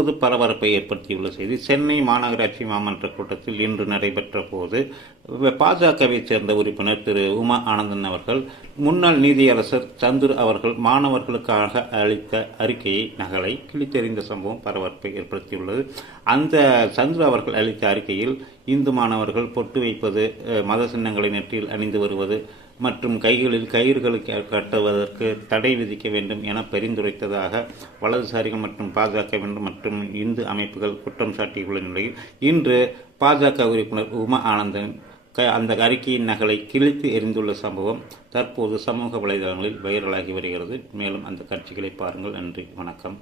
தற்போது பரபரப்பை ஏற்படுத்தியுள்ள செய்தி. சென்னை மாநகராட்சி மாமன்ற கூட்டத்தில் இன்று நடைபெற்ற போது பாஜகவைச் சேர்ந்த உறுப்பினர் திரு உமா ஆனந்தன் அவர்கள் முன்னாள் நீதியரசர் சந்துரு அவர்கள் மாணவர்களுக்காக அளித்த அறிக்கையை நகலை கிழித்தெறிந்த சம்பவம் பரபரப்பை ஏற்படுத்தியுள்ளது. அந்த சந்துரு அவர்கள் அளித்த அறிக்கையில் இந்து மாணவர்கள் பொட்டு வைப்பது, மத சின்னங்களை நெற்றியில் அணிந்து வருவது மற்றும் கைகளில் கயிறுகளை கட்டுவதற்கு தடை விதிக்க வேண்டும் என பரிந்துரைத்ததாக வலதுசாரிகள் மற்றும் பாஜக மற்றும் இந்து அமைப்புகள் குற்றம் சாட்டியுள்ள நிலையில் இன்று பாஜக உறுப்பினர் உமா ஆனந்தன் அந்த அறிக்கையின் நகலை கிழித்து எறிந்துள்ள சம்பவம் தற்போது சமூக வலைதளங்களில் வைரலாகி வருகிறது. மேலும் அந்த காட்சிகளை பாருங்கள். நன்றி, வணக்கம்.